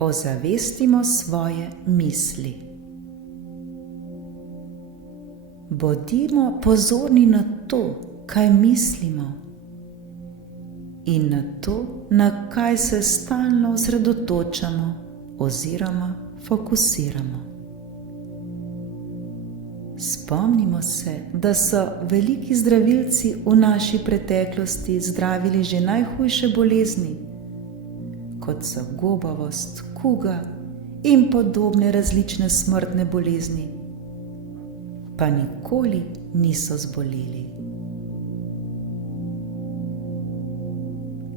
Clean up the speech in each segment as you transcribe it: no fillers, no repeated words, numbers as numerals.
Ozavestimo svoje misli. Bodimo pozorni na to, kaj mislimo, in na to, na kaj se stalno osredotočamo oziroma fokusiramo. Spomnimo se, da so veliki zdravilci v naši preteklosti zdravili že najhujše bolezni, kot so gobavost, kuga in podobne različne smrtne bolezni, pa nikoli niso zboleli.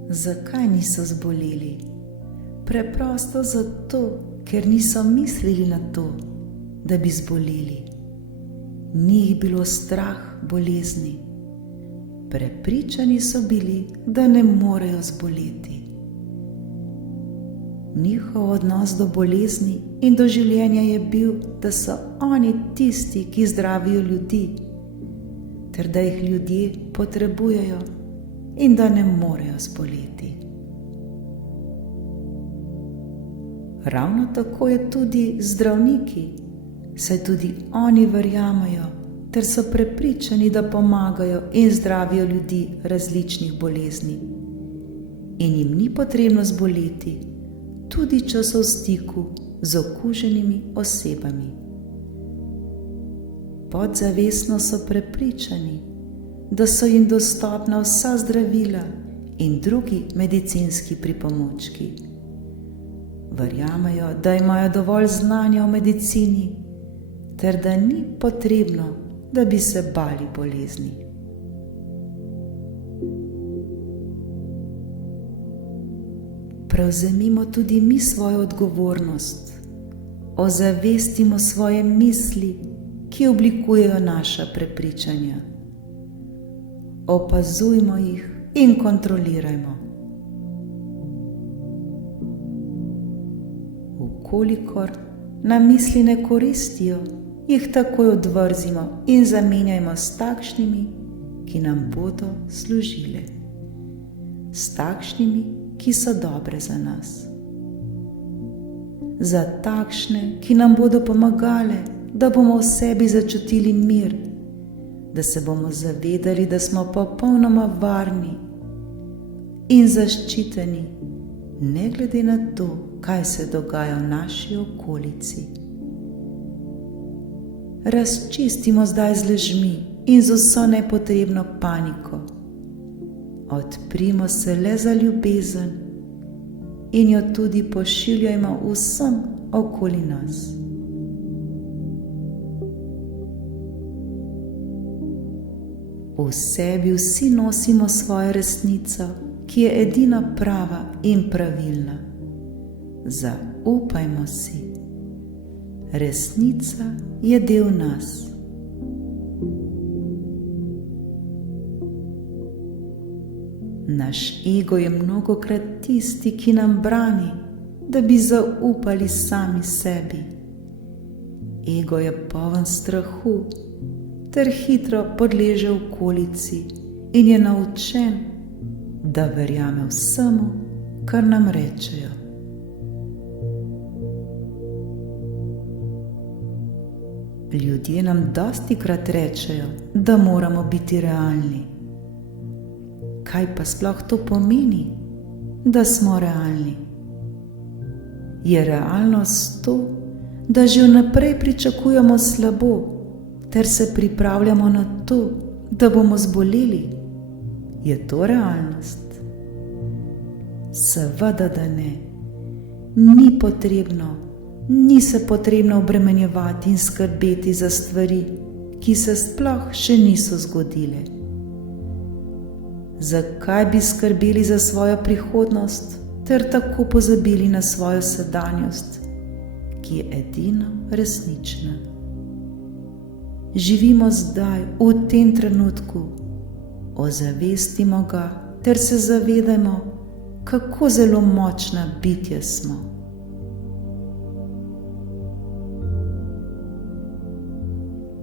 Zakaj niso zboleli? Preprosto zato, ker niso mislili na to, da bi zboleli. Ni jih bilo strah bolezni. Prepričani so bili, da ne morejo zboleti. Njihov odnos do bolezni in do življenja je bil, da so oni tisti, ki zdravijo ljudi, ter da jih ljudje potrebujejo in da ne morejo zboleti. Ravno tako je tudi zdravniki, saj tudi oni verjamejo ter so prepričani, da pomagajo in zdravijo ljudi različnih bolezni. In jim ni potrebno zboleti, tudi če so v stiku z okuženimi osebami. Podzavestno so prepričani, da so jim dostopna vsa zdravila in drugi medicinski pripomočki. Verjamejo, da imajo dovolj znanja o medicini, ter da ni potrebno, da bi se bali bolezni. Prevzemimo tudi mi svojo odgovornost, ozavestimo svoje misli, ki oblikujejo naša prepričanja. Opazujmo jih in kontrolirajmo. Vkolikor nam misli ne koristijo, jih takoj odvrzimo in zamenjajmo s takšnimi, ki nam bodo služile. S takšnimi, ki so dobre za nas. Za takšne, ki nam bodo pomagale, da bomo v sebi začutili mir, da se bomo zavedali, da smo popolnoma varni in zaščiteni, ne glede na to, kaj se dogaja v naši okolici. Razčistimo zdaj z lažmi in z vso nepotrebno paniko. Odprimo se le za ljubezen in jo tudi pošiljajmo vsem okoli nas. V sebi vsi nosimo svojo resnico, ki je edina prava in pravilna. Zaupajmo si. Resnica je del nas. Naš ego je mnogokrat tisti, ki nam brani, da bi zaupali sami sebi. Ego je poln strahu, ter hitro podleže okolici in je naučen, da verjame vsemu, kar nam rečejo. Ljudje nam dostikrat rečejo, da moramo biti realni. Kaj pa sploh to pomeni, da smo realni? Je realnost to, da že vnaprej pričakujemo slabo, ter se pripravljamo na to, da bomo zboleli? Je to realnost? Seveda, da ne. Ni potrebno, ni se potrebno obremenjevati in skrbeti za stvari, ki se sploh še niso zgodile. Zakaj bi skrbeli za svojo prihodnost, ter tako pozabili na svojo sedanjost, ki je edina resnična? Živimo zdaj, v tem trenutku, ozavestimo ga, ter se zavedajmo, kako zelo močna bitja smo.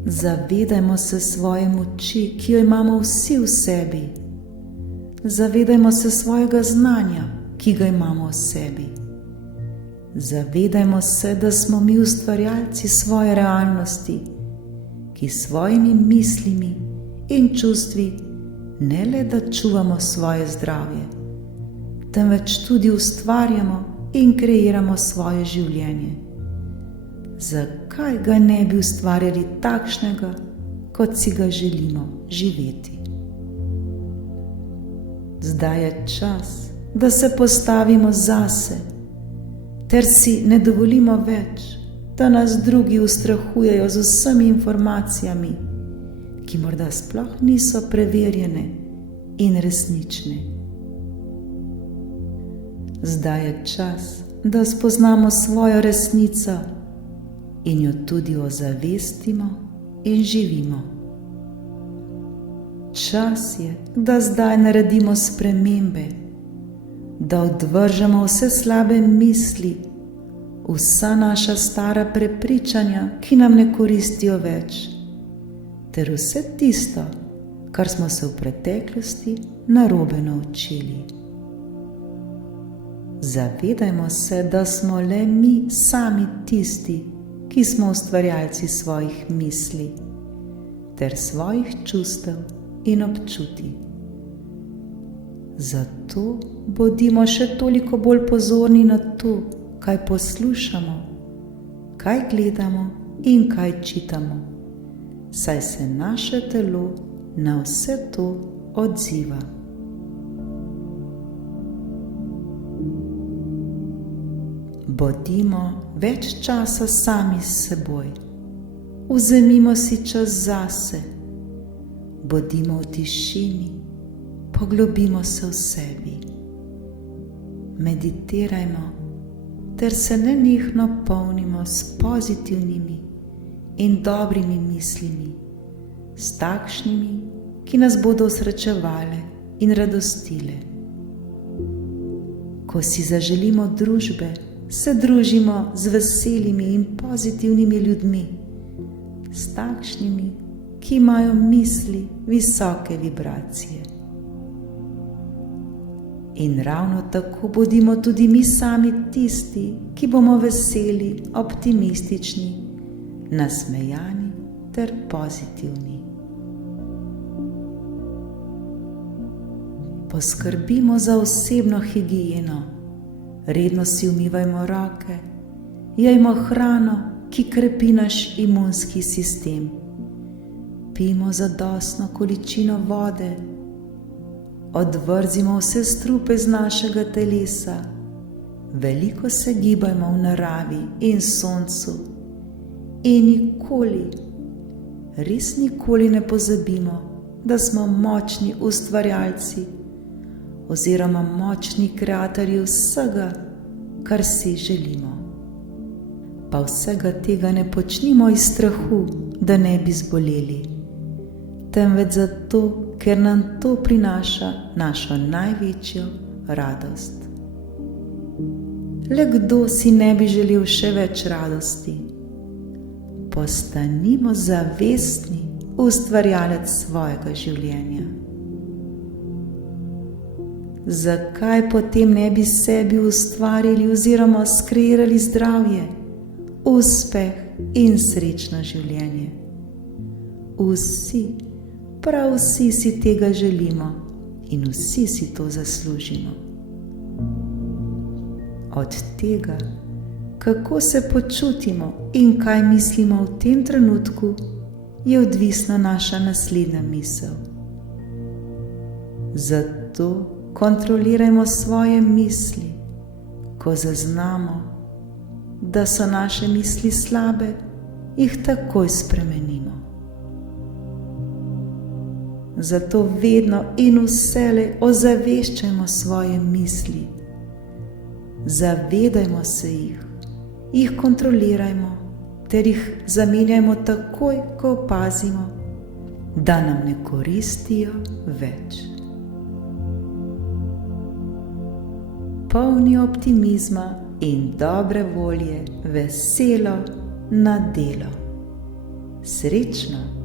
Zavedajmo se svoje moči, ki jo imamo vsi v sebi. Zavedajmo se svojega znanja, ki ga imamo v sebi. Zavedajmo se, da smo mi ustvarjalci svoje realnosti, ki s svojimi mislimi in čustvi ne le da čuvamo svoje zdravje, temveč tudi ustvarjamo in kreiramo svoje življenje. Zakaj ga ne bi ustvarjali takšnega, kot si ga želimo živeti? Zdaj je čas, da se postavimo zase, ter si ne dovolimo več, da nas drugi ustrahujejo z vsemi informacijami, ki morda sploh niso preverjene in resnične. Zdaj je čas, da spoznamo svojo resnico in jo tudi ozavestimo in živimo. Čas je, da zdaj naredimo spremembe, da odvržemo vse slabe misli, vsa naša stara prepričanja, ki nam ne koristijo več, ter vse tisto, kar smo se v preteklosti narobe naučili. Zavedajmo se, da smo le mi sami tisti, ki smo ustvarjalci svojih misli ter svojih čustev in občutij. Zato bodimo še toliko bolj pozorni na to, kaj poslušamo, kaj gledamo in kaj čitamo, saj se naše telo na vse to odziva. Bodimo več časa sami s seboj, vzemimo si čas zase, bodimo v tišini, poglobimo se v sebi, meditirajmo ter se nenehno polnimo s pozitivnimi in dobrimi mislimi, s takšnimi, ki nas bodo osrečevale in radostile. Ko si zaželimo družbe, se družimo z veselimi in pozitivnimi ljudmi, s takšnimi, ki imajo misli visoke vibracije. In ravno tako bodimo tudi mi sami tisti, ki bomo veseli, optimistični, nasmejani ter pozitivni. Poskrbimo za osebno higieno, redno si umivajmo roke, jejmo hrano, ki krepi naš imunski sistem, pijmo zadostno količino vode, odvrzimo vse strupe z našega telesa, veliko se gibajmo v naravi in soncu in nikoli, res nikoli ne pozabimo, da smo močni ustvarjalci oziroma močni kreatorji vsega, kar si želimo. Pa vsega tega ne počnimo iz strahu, da ne bi zboleli, temveč zato, ker nam to prinaša našo največjo radost. Le kdo si ne bi želel še več radosti? Postanimo zavestni ustvarjalec svojega življenja. Zakaj potem ne bi sebi ustvarili oziroma skreirali zdravje, uspeh in srečno življenje? Vsi, prav vsi si tega želimo in vsi si to zaslužimo. Od tega, kako se počutimo in kaj mislimo v tem trenutku, je odvisna naša naslednja misel. Zato kontrolirajmo svoje misli, ko zaznamo, da so naše misli slabe, jih takoj spremenimo. Zato vedno in vselej ozaveščajmo svoje misli, zavedajmo se jih kontrolirajmo ter jih zamenjajmo takoj, ko opazimo, da nam ne koristijo več. Polni optimizma in dobre volje, veselo na delo. Srečno!